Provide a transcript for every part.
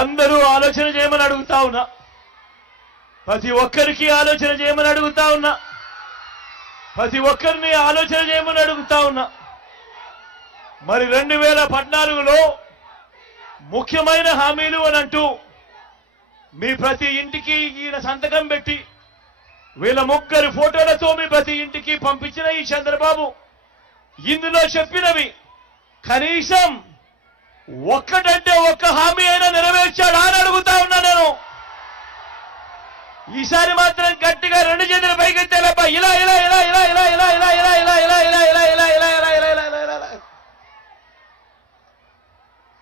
అందరూ ఆలోచన చేయమని అడుగుతా ఉన్నా. ప్రతి ఒక్కరికి ఆలోచన చేయమని అడుగుతా ఉన్నా. ప్రతి ఒక్కరిని ఆలోచన చేయమని అడుగుతా ఉన్నా. మరి 2014లో ముఖ్యమైన హామీలు అని అంటూ మీ ప్రతి ఇంటికి ఈయన సంతకం పెట్టి వీళ్ళ ముగ్గురు ఫోటోలతో మీ ప్రతి ఇంటికి పంపించిన ఈ చంద్రబాబు ఇందులో చెప్పినవి కనీసం ఒక్కటంటే ఒక్క హామీ అయినా నెరవేర్చాడా అని అడుగుతా ఉన్నా నేను. ఈసారి మాత్రం గట్టిగా 2 చేతులు పైకెత్తేలబ్బా. ఇలా ఇలా ఇలా ఇలా ఇలా ఇలా ఇలా ఇలా ఇలా ఇలా ఇలా ఇలా ఇలా ఇలా ఇలా ఇలా ఇలా ఇలా ఇలా.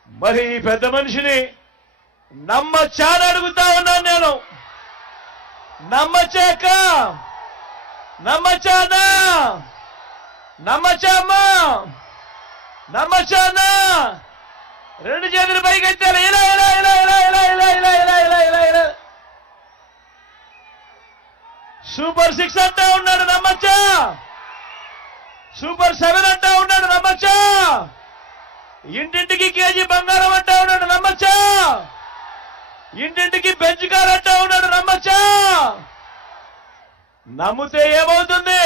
మరి ఈ పెద్ద మనిషిని నమ్మచ్చా అని అడుగుతా ఉన్నాను నేను. నమ్మచ్చాక నమ్మచ్చానా? నమ్మచ్చా అమ్మా? నమ్మచ్చానా? 2 చేతులు పైకెత్తారు. ఇలా ఇలా ఇలా ఇలా ఇలా ఇలా ఇలా ఇలా ఇలా ఇలా ఇలా. సూపర్ 6 అంటా ఉన్నాడు, నమ్మచ్చా? సూపర్ 7 అంటా ఉన్నాడు, నమ్మచ్చా? ఇంటింటికి కేజీ బంగారం అంటా ఉన్నాడు, నమ్మచ్చా? ఇంటింటికి బెంచ్ కార్ అంటా ఉన్నాడు, నమ్మచ్చా? నమ్మితే ఏమవుతుంది?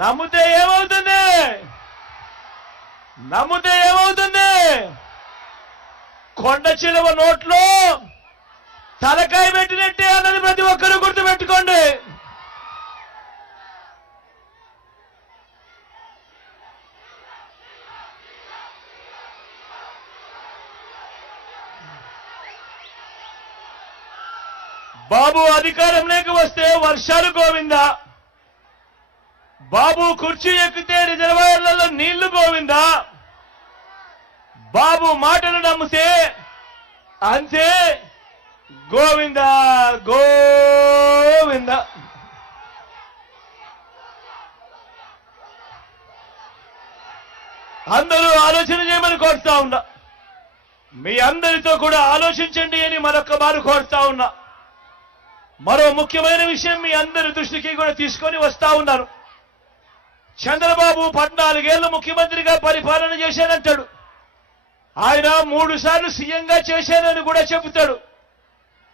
నమ్మితే ఏమవుతుంది? నమ్మితే ఏమవుతుంది? కొండ చిలువ నోట్లో తలకాయ పెట్టినట్టే అన్నది ప్రతి ఒక్కరూ గుర్తుపెట్టుకోండి. బాబు అధికారంలోకి వస్తే వర్షాలు గోవిందా, బాబు కుర్చీ ఎక్కితే రిజర్వాయర్లలో నీళ్లు గోవిందా, బాబు మాటలు నమ్మితే అంతే గోవిందా గోవిందా. అందరూ ఆలోచన చేయమని కోరుతా ఉన్నా. మీ అందరితో కూడా ఆలోచించండి అని మరొక మారు కోరుతా ఉన్నా. మరో ముఖ్యమైన విషయం మీ అందరి దృష్టికి కూడా తీసుకొని వస్తా ఉన్నారు. చంద్రబాబు 14 ఏళ్లు ముఖ్యమంత్రిగా పరిపాలన చేశానంటాడు. ఆయన 3 సార్లు సీఎంగా చేశానని కూడా చెబుతాడు.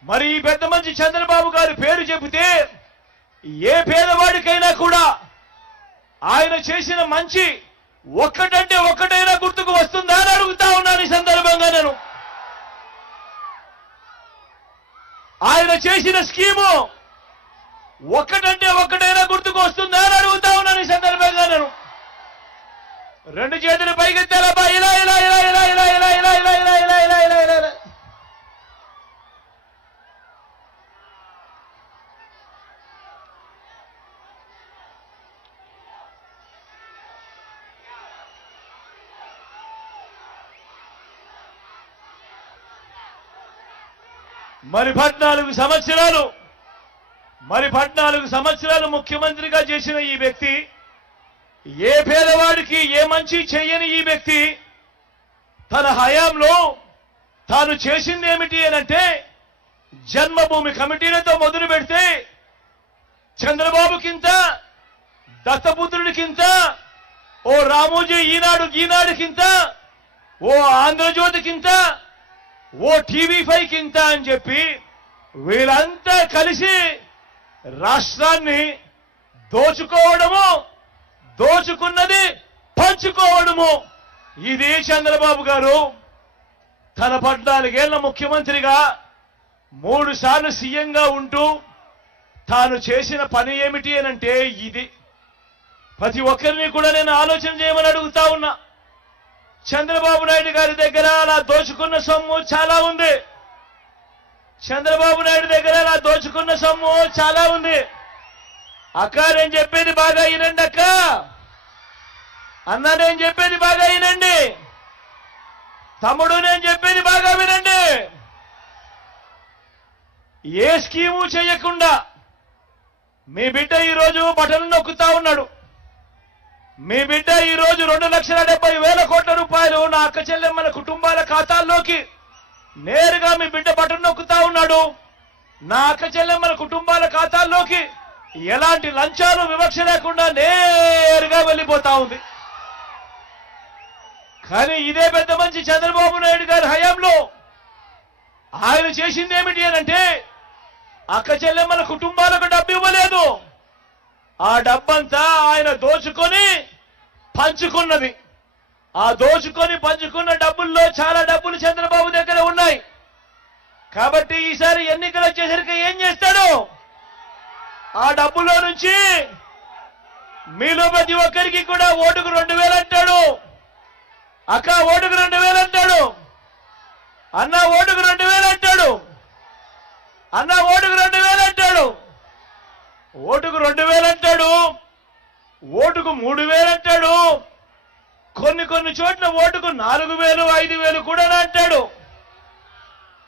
మరి ఈ పెద్ద మంచి చంద్రబాబు గారి పేరు చెబితే ఏ పేదవాడికైనా కూడా ఆయన చేసిన మంచి ఒక్కటంటే ఒక్కటైనా గుర్తుకు వస్తుందా అని అడుగుతా ఉన్నాను ఈ సందర్భంగా నేను. ఆయన చేసిన స్కీము ఒక్కటంటే ఒక్కటైనా గుర్తుకు వస్తుందా అని అడుగుతా ఉన్నాను ఈ సందర్భంగా నేను. 2 చేతులు పైకెత్తాలబ్బా. ఇలా ఇలా ఇలా ఇలా ఇలా ఇలా ఇలా ఇలా ఇలా ఇలా ఇలా ఇలా ఇలా ఇలా. మరి 14 సంవత్సరాలు ముఖ్యమంత్రిగా చేసిన ఈ వ్యక్తి, ఏ పేదవాడికి ఏ మంచి చెయ్యని ఈ వ్యక్తి తన హయాంలో తాను చేసింది ఏమిటి అనంటే, జన్మభూమి కమిటీలతో మొదలు పెడితే చంద్రబాబుకింత, దత్తపుత్రుడికింత, ఓ రామోజీ ఈనాడుకింత, ఓ ఆంధ్రజ్యోతికింత, ఓ TV5 కింత అని చెప్పి వీళ్ళంతా కలిసి రాష్ట్రాన్ని దోచుకోవడము, దోచుకున్నది పంచుకోవడము. ఇది చంద్రబాబు గారు తన 14 ఏళ్ల ముఖ్యమంత్రిగా 3 సార్లు సీఎంగా ఉంటూ తాను చేసిన పని ఏమిటి అనంటే ఇది. ప్రతి ఒక్కరిని కూడా నేను ఆలోచన చేయమని అడుగుతా ఉన్నా. చంద్రబాబు నాయుడు గారి దగ్గర అలా దోచుకున్న సొమ్ము చాలా ఉంది. చంద్రబాబు నాయుడు దగ్గర అలా దోచుకున్న సొమ్ము చాలా ఉంది. అక్క నేను చెప్పేది బాగా వినండి. అక్క అన్న నేను చెప్పేది బాగా వినండి. తమ్ముడు నేను చెప్పేది బాగా వినండి. ఏ స్కీము చేయకుండా మీ బిడ్డ ఈరోజు బటన్ నొక్కుతా ఉన్నాడు. మీ బిడ్డ ఈరోజు 2,70,000 కోట్ల రూపాయలు నా అక్క చెల్లెమ్మల కుటుంబాల ఖాతాల్లోకి నేరుగా మీ బిడ్డ బటన్ నొక్కుతా ఉన్నాడు. నా అక్క చెల్లెమ్మల కుటుంబాల ఖాతాల్లోకి ఎలాంటి లంచాలు వివక్ష లేకుండా నేరుగా వెళ్ళిపోతా ఉంది. కానీ ఇదే పెద్ద మంచి చంద్రబాబు నాయుడు గారి హయాంలో ఆయన చేసింది ఏమిటి అనంటే అక్క చెల్లెమ్మల కుటుంబాలకు డబ్బు ఇవ్వలేదు. ఆ డబ్బంతా ఆయన దోచుకొని పంచుకున్నది. ఆ దోచుకొని పంచుకున్న డబ్బుల్లో చాలా డబ్బులు చంద్రబాబు దగ్గర ఉన్నాయి. కాబట్టి ఈసారి ఎన్నికలు వచ్చేసరికి ఏం చేస్తాడు? ఆ డబ్బులో నుంచి మీలో ప్రతి ఒక్కరికి కూడా ఓటుకు 2000 అంటాడు. అక్క ఓటుకు 2000 అంటాడు. అన్న ఓటుకు 2000 అంటాడు. అన్న ఓటుకు 2000 అంటాడు. ఓటుకు 2000 అంటాడు. ఓటుకు 3000 అంటాడు. కొన్ని చోట్ల ఓటుకు 4000, 5000 కూడా అంటాడు.